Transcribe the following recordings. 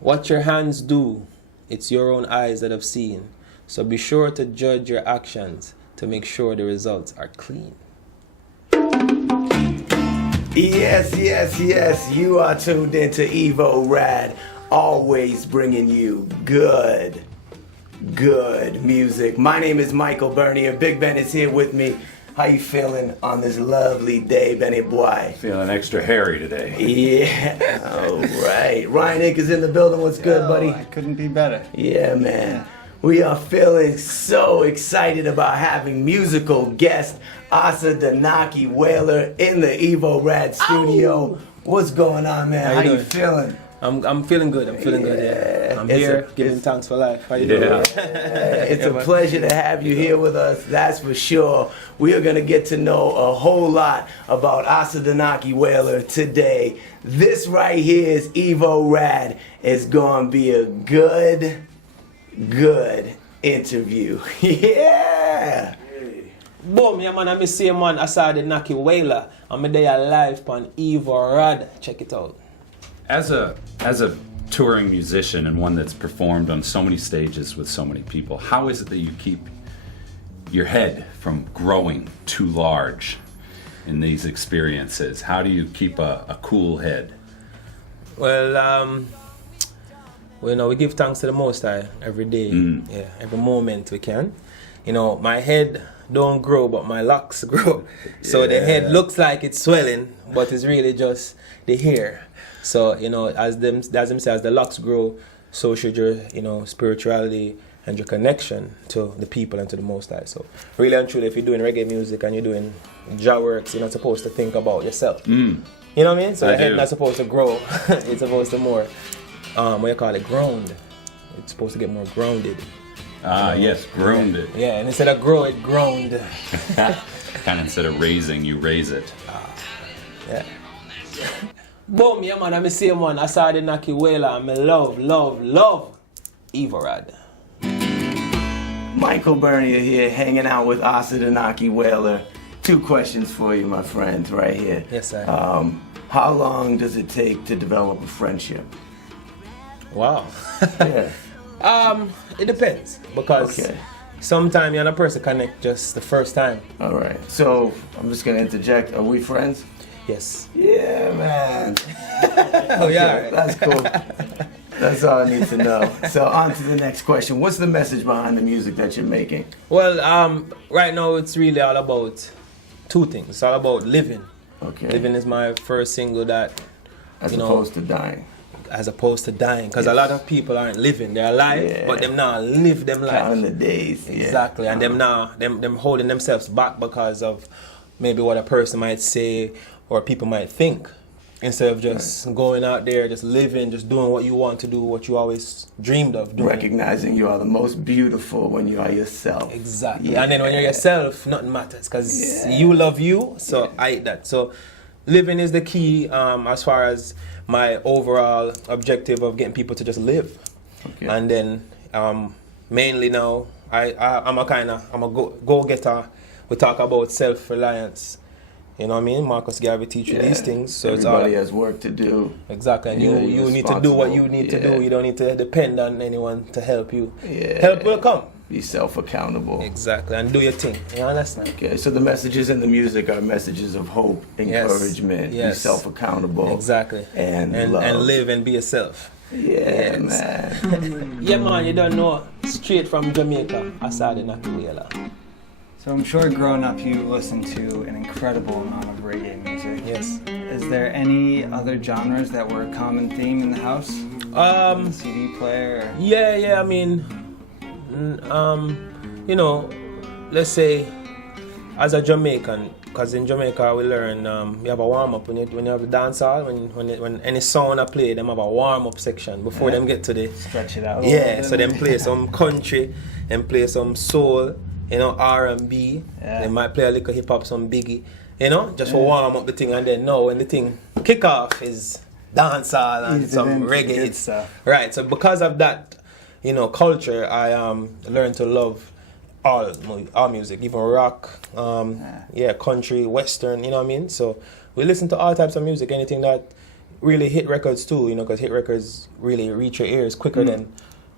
What your hands do, it's your own eyes that have seen. So be sure to judge your actions to make sure the results are clean. Yes, yes, yes. You are tuned into EVO RAD, always bringing you good music. My name is Michael Bernier. Big Ben is here with me. How you feeling on this lovely day, Benny boy? Feeling extra hairy today. Yeah, all right. Ryan Inc. is in the building. What's good, buddy? I couldn't be better. Yeah, man. We are feeling so excited about having musical guest Asadenaki Wailer in the EVO RAD studio. Ow! What's going on, man? How you feeling? I'm feeling good. I'm feeling good. Yeah. I'm here giving thanks for life. How you doing? It's a pleasure to have you here with us. That's for sure. We are gonna get to know a whole lot about Asadenaki Wailer today. This right here is EVO RAD. It's gonna be a good interview. Yeah. Boom, yeah man, I'm the same man, Asadenaki Wailer. I'm there live on EVO RAD. Check it out. As a touring musician and one that's performed on so many stages with so many people, how is it that you keep your head from growing too large in these experiences? How do you keep a cool head? Well, we give thanks to the Most High every day. Yeah, every moment we can. My head don't grow, but my locks grow. So the head looks like it's swelling, but it's really just the hair. So, as them say, as the locks grow, so should your, spirituality and your connection to the people and to the Most High. So, really and truly, if you're doing reggae music and you're doing Jah works, you're not supposed to think about yourself. You know what I mean? So the head's not supposed to grow. It's supposed to more, what you call it, ground. It's supposed to get more grounded. Yes, grounded. Yeah, and instead of grow, it ground. Kind of instead of raising, you raise it. Yeah. Boom, yeah man, I'm the same one. Asadenaki Wailer. I love EVO RAD. Michael Bernier here, hanging out with Asadenaki Wailer. 2 questions for you, my friends, right here. Yes, sir. How long does it take to develop a friendship? Wow. Yeah. It depends, because sometimes you and a person connect just the first time. All right. So I'm just gonna interject. Are we friends? Yes. Yeah, man. Oh yeah. That's cool. That's all I need to know. So on to the next question. What's the message behind the music that you're making? Well, right now it's really all about 2 things. It's all about living. Okay. Living is my first single that, As opposed to dying. As opposed to dying, because a lot of people aren't living. They're alive, but them now live them life. Counting the days. Exactly, and them holding themselves back because of maybe what a person might say or people might think, instead of just going out there, just living, just doing what you want to do, what you always dreamed of doing. Recognizing you are the most beautiful when you are yourself. Exactly, and then when you're yourself, nothing matters, because you love you, so I eat that. So living is the key as far as my overall objective of getting people to just live. Okay. And then mainly now, I'm a go-getter. We talk about self-reliance. You know what I mean? Marcus Garvey teach you these things. So everybody has work to do. Exactly. And you need to do what you need to do. You don't need to depend on anyone to help you. Yeah. Help will come. Be self-accountable. Exactly. And do your thing. You understand? Okay. So the messages in the music are messages of hope, encouragement, be self-accountable. Exactly. And love. And live and be yourself. Yeah, man. Yeah, man. You don't know. Straight from Jamaica, Asadenaki Wailer. So I'm sure growing up you listened to an incredible amount of reggae music. Yes. Is there any other genres that were a common theme in the house? CD player? Or? Yeah, I mean, let's say as a Jamaican, because in Jamaica we learn, you have a warm-up when you have a dance hall, when any song I play, them have a warm-up section before them get to the... Stretch it out. Yeah, so them play some country, and play some soul, R&B, they might play a little hip-hop, some Biggie, just for warm up the thing, and then now when the thing kick off is dancehall and some reggae stuff. Right, so because of that, culture, I learned to love all music, even rock, country, western, you know what I mean? So we listen to all types of music, anything that really hit records too, you know, because hit records really reach your ears quicker than,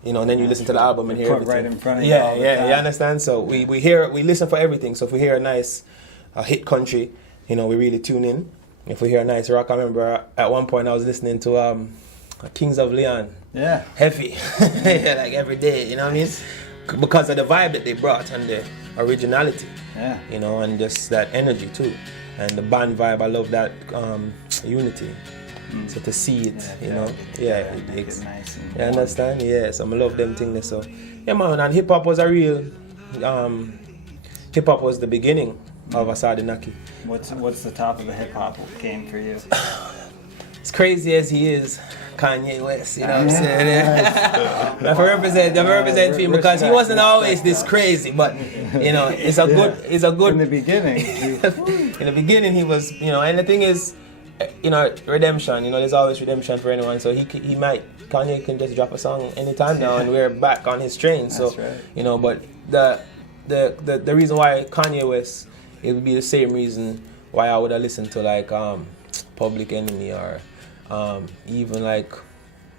you know, and then you listen to the album and hear everything. Right in front of you. Yeah, yeah, you understand? So we listen for everything. So if we hear a nice hit country, you know, we really tune in. If we hear a nice rock, I remember at one point I was listening to Kings of Leon. Yeah. Heavy. Like every day, you know what I mean? Because of the vibe that they brought and the originality. Yeah. You know, and just that energy too. And the band vibe, I love that unity. So to see it, you know, it's nice. You understand? Yeah, so I love them things. So, yeah, man, and hip hop was a real, hip hop was the beginning of Asadenaki. What's the top of the hip hop game for you? As crazy as he is, Kanye West, you know what I'm saying? I represent him because he wasn't always this crazy, but you know, it's a good. In the beginning. In the beginning, he was, you know, and the thing is, you know, redemption. You know, there's always redemption for anyone. So Kanye can just drop a song anytime now, and we're back on his train. So, right. You know, but the reason why Kanye West, it would be the same reason why I would have listened to like Public Enemy or even like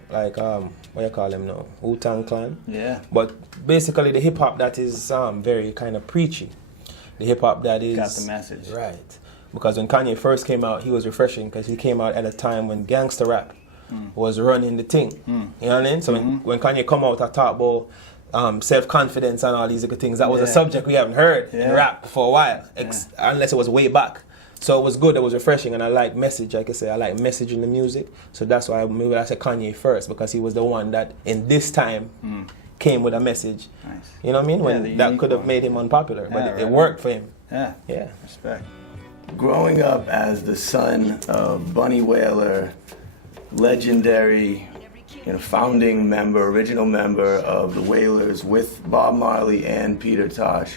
what you call them now, Wu-Tang Clan. Yeah. But basically, the hip hop that is very kind of preachy. The hip hop that is got the message. Right. Because when Kanye first came out, he was refreshing because he came out at a time when gangster rap was running the thing. You know what I mean? So when Kanye come out, I talk about self-confidence and all these good things. That was a subject we haven't heard in rap for a while, unless it was way back. So it was good, it was refreshing, and I like message, like I said, I like message in the music. So that's why maybe I said Kanye first, because he was the one that in this time came with a message. Nice. You know what I mean? When that could have made him unpopular, but it worked for him. Yeah. Yeah. Respect. Growing up as the son of Bunny Wailer, legendary, founding member, original member of the Wailers with Bob Marley and Peter Tosh,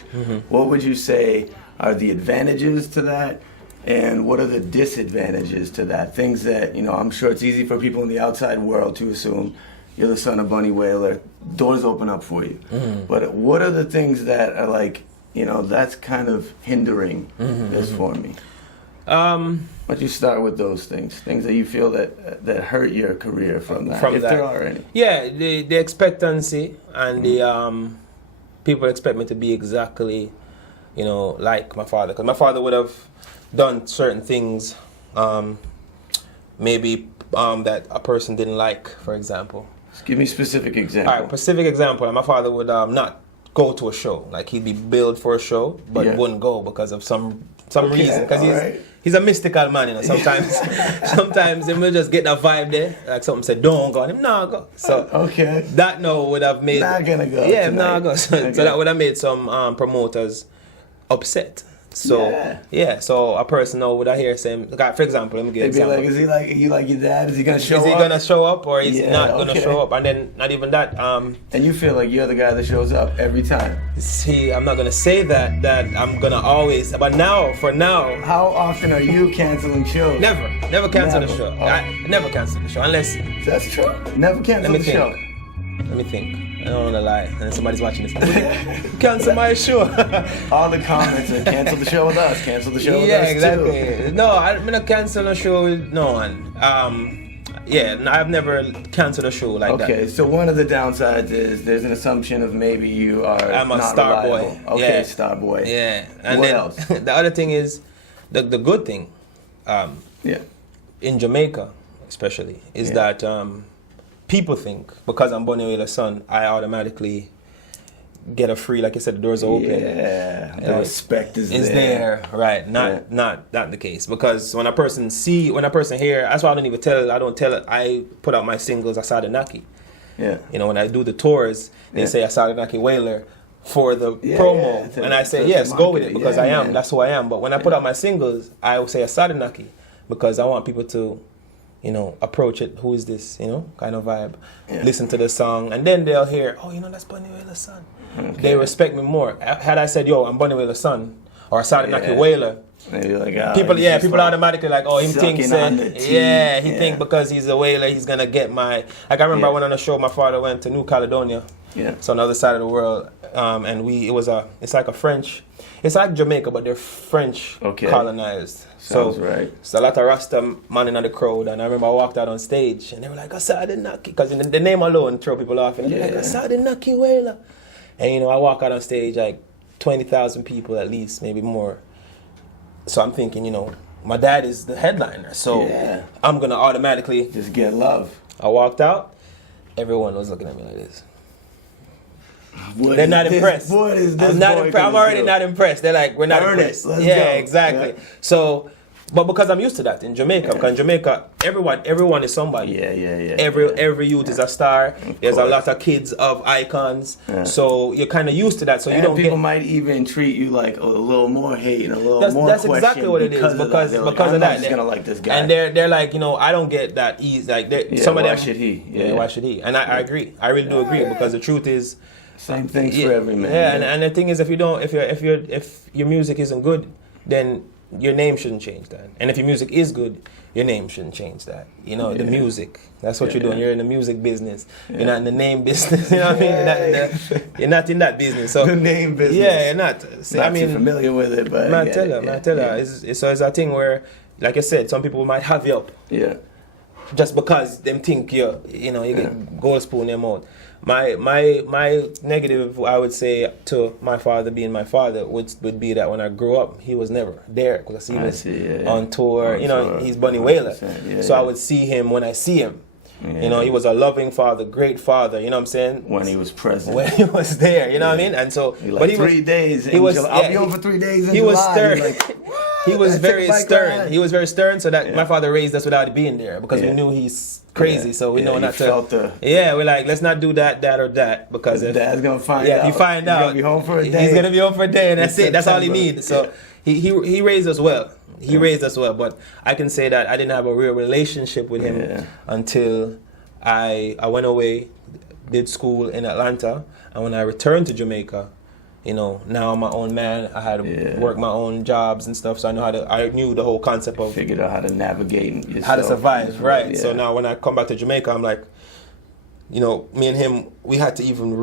what would you say are the advantages to that, and what are the disadvantages to that? Things that, I'm sure it's easy for people in the outside world to assume you're the son of Bunny Wailer, doors open up for you. But what are the things that are like, that's kind of hindering this for me? Why don't you start with those things that you feel that hurt your career from that, if there are any? Yeah, the expectancy and the people expect me to be exactly, like my father. Because my father would have done certain things, maybe that a person didn't like, for example. Just give me a specific example. All right, specific example. My father would not go to a show. Like, he'd be billed for a show, but wouldn't go because of some reason. Because he's a mystical man, Sometimes he will just get that vibe there. Like something said, don't go. And him, nah, go. So that would have made... Not gonna go Yeah, nah, go. So that would have made some promoters upset. So so a person now would I hear saying, for example, let me give an example. Like, is he like you like your dad? Is he gonna show up? Is he gonna show up or is he not gonna show up? And then not even that. And you feel like you're the guy that shows up every time. See, I'm not gonna say that I'm gonna always. But for now. How often are you canceling shows? Never cancel the show. I never cancel the show unless. That's true. Never cancel the show. Let me think. I don't want to lie. And then somebody's watching this. Cancel my show. All the comments are cancel the show with us. Cancel the show with us exactly. Too. No, I'm not cancel a show with no one. I've never canceled a show like that. Okay, so one of the downsides is there's an assumption of maybe you are I'm a not star reliable. boy. Okay, star boy. Yeah. And what then else? The other thing is, the good thing, in Jamaica especially, is that people think because I'm Bunny Wailer's son, I automatically get a free, like I said, the doors are open. Yeah, the respect is there. Right? Not the case, because when a person hear, that's why I don't tell it. I put out my singles Asadenaki. Yeah. When I do the tours, they say Asadenaki Wailer for the promo, and I say yes, go with it because I am. That's who I am. But when I put out my singles, I will say Asadenaki because I want people to, approach it, who is this, kind of vibe. Yeah. Listen to the song, and then they'll hear, oh, that's Bunny Wailer's son. Okay. They respect me more. Had I said, yo, I'm Bunny Wailer's son, or Asadenaki Wailer. Like, people automatically like, oh, him thinks, he think think because he's a whaler, he's gonna get my. Like I remember I went on a show. My father went to New Caledonia, so on the other side of the world, and it's like a French, it's like Jamaica, but they're French colonized. Sounds right. So a lot of Rasta man in the crowd, and I remember I walked out on stage, and they were like, Asadenaki, because the name alone throw people off, and they're like, Asadenaki Wailer, and I walk out on stage like 20,000 people at least, maybe more. So I'm thinking, my dad is the headliner, so I'm gonna automatically just get love. I walked out, everyone was looking at me like this. They're not impressed. What is this? I'm already not impressed. They're like, we're not impressed. Let's go. Exactly. Yeah. So, but because I'm used to that in Jamaica, because in Jamaica, everyone is somebody. Every youth is a star. There's a lot of kids of icons. So you're kind of used to that. So people might even treat you like a little more hate and a little more That's question exactly what it is because of that. They're gonna like this guy. And they're like, I don't get that easy. Like some of them. Why should he? Why should he? And I agree. I really do agree because the truth is. Same things for every man. Yeah, and the thing is, if your music isn't good, then your name shouldn't change that. And if your music is good, your name shouldn't change that. The music. That's what you're doing. You're in the music business. You're not in the name business. You know what I mean? You're not in that business. So the name business. Yeah, you're not. Too familiar with it, but I tell you. So it's a thing where, like I said, some people might have you up. Yeah. Just because them think you get gold spoon in their mouth. My negative, I would say, to my father being my father would be that when I grew up, he was never there because he was on tour. He's Bunny Wailer, so I would see him when I see him. He was a loving father, great father. You know what I'm saying? When he was present, when he was there. You know what I mean? And so, but he 3 days. I'll be home for 3 days. He was stern. He was very stern. He was very stern. So that my father raised us without being there because we knew he's crazy, so we know not to. We're like, let's not do that or that because if Dad's gonna find out. If he find out, he's gonna be home for a day. He's gonna be home for a day, and that's it. That's all he needs. So he raised us well. He raised us well, but I can say that I didn't have a real relationship with him until I went away, did school in Atlanta, and when I returned to Jamaica. Now I'm my own man. I had to work my own jobs and stuff, so I knew the whole concept of figured out how to navigate yourself, how to survive, right? Yeah. So now when I come back to Jamaica, I'm like, me and him, we had to even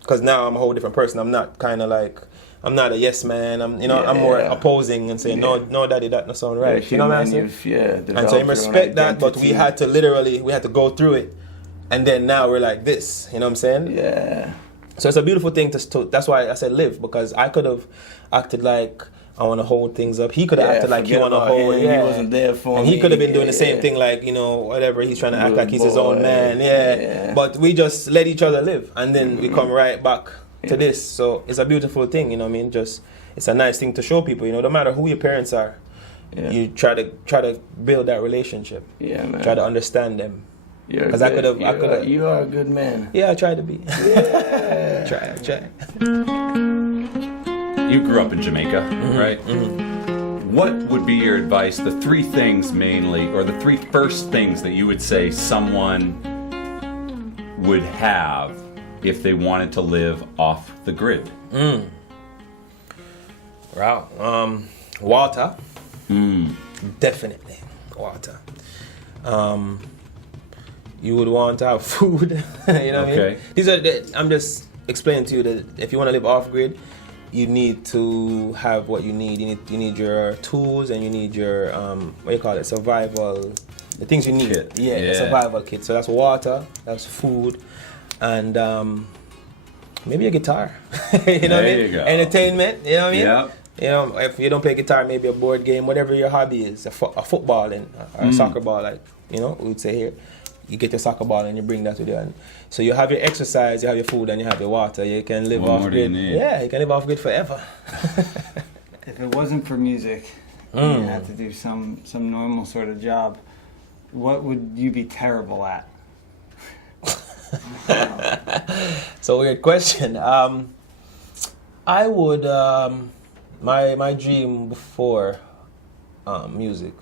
because now I'm a whole different person. I'm not kind of like, I'm not a yes man. I'm more opposing and saying no, daddy, that not sound right. You know what I'm saying? And so I respect that, but we had to go through it, and then now we're like this. You know what I'm saying? Yeah. So it's a beautiful thing to that's why I said live, because I could have acted like I want to hold things up. He could have acted like he want to hold. He wasn't there for me. And he could have been doing the same thing, like, whatever. He's trying to act like he's his own man. Yeah. But we just let each other live, and then we come right back to this. So it's a beautiful thing, Just it's a nice thing to show people. No matter who your parents are, you try to build that relationship. Yeah, man. Try to understand them. Because you are a good man. Yeah, I tried to be. Yeah. Try. You grew up in Jamaica, right? Mm-hmm. What would be your advice, the 3 things mainly, or the 3 first things that you would say someone would have if they wanted to live off the grid? Wow. Water. Definitely water. You would want to have food. You know what I mean? These are I'm just explaining to you that if you want to live off grid, you need to have what you need. You need your tools, and you need your survival, the things you need. Kit. The survival kit. So that's water, that's food, and maybe a guitar. You know what I mean? You go. Entertainment. You know what I mean? Yeah. If you don't play guitar, maybe a board game, whatever your hobby is, a footballing or a soccer ball, like we would say here. You get your soccer ball and you bring that with you. And so you have your exercise, you have your food, and you have your water. You can live off grid. Yeah, you can live off grid forever. If it wasn't for music, and you had to do some normal sort of job, what would you be terrible at? It's a weird question. I would. My dream before music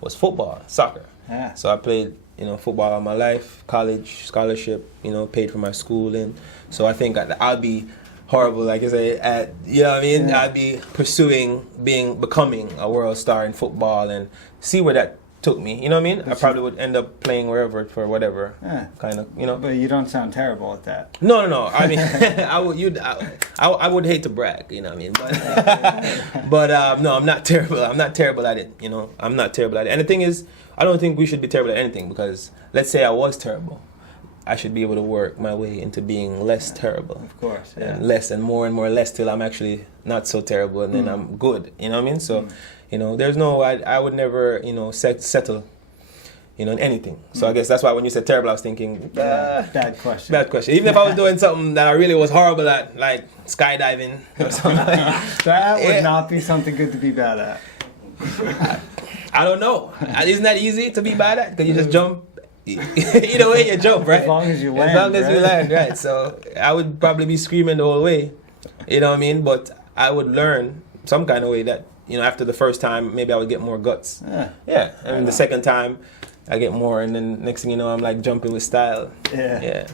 was football, soccer. Yeah. So I played football all my life, college scholarship, paid for my schooling. So I think I'll be horrible, like I say, you know what I mean? Yeah. I'd be pursuing becoming a world star in football and see where that took me. You know what I mean? I probably would end up playing wherever for whatever kind of, you know. But you don't sound terrible at that. No. I mean, I would hate to brag, you know what I mean? But no, I'm not terrible. I'm not terrible at it, you know. I'm not terrible at it. And the thing is, I don't think we should be terrible at anything, because let's say I was terrible, I should be able to work my way into being less terrible. Of course, yeah. And less and more less till I'm actually not so terrible, and then I'm good. You know what I mean? So, you know, there's no, I would never, you know, settle, you know, in anything. So I guess that's why when you said terrible, I was thinking, bad question. Bad question. Even if I was doing something that I really was horrible at, like skydiving or something. That would not be something good to be bad at. I don't know. Isn't that easy to be bad at? Because you just jump. Either way you jump, right? As long as you land. As long as you land, right. So I would probably be screaming the whole way. You know what I mean? But I would learn some kind of way that, you know, after the first time, maybe I would get more guts. Yeah. And the second time, I get more. And then next thing you know, I'm like jumping with style. Yeah.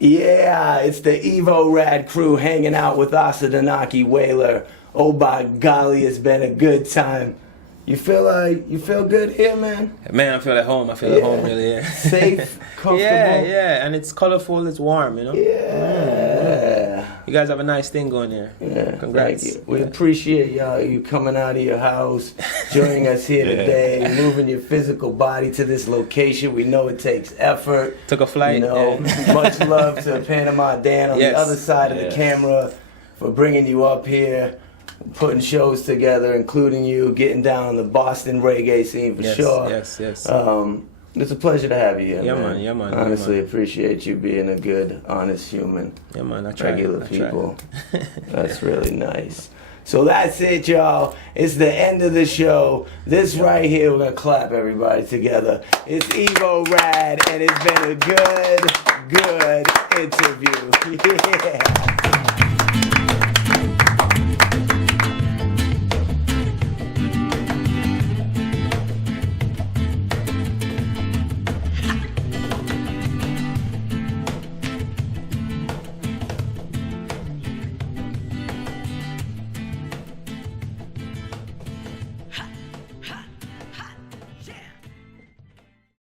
Yeah, it's the EVO RAD crew hanging out with Asadenaki Wailer. Oh, by golly, it's been a good time. You feel good here, man? Man, I feel at home. I feel at home, really. Yeah. Safe, comfortable. Yeah, and it's colorful. It's warm, you know. Yeah. You guys have a nice thing going here. Yeah. Congrats. Thank you. We appreciate you coming out of your house, joining us here today, moving your physical body to this location. We know it takes effort. Took a flight. You know, much love to Panama Dan on the other side of the camera for bringing you up here, putting shows together, including you, getting down on the Boston reggae scene for sure. Yes. It's a pleasure to have you here, man. Yeah, man. Honestly, appreciate you being a good, honest human. Yeah, man. I try. Regular people. That's really nice. So that's it, y'all. It's the end of the show. This right here, we're going to clap everybody together. It's EVO RAD, and it's been a good interview. Yeah.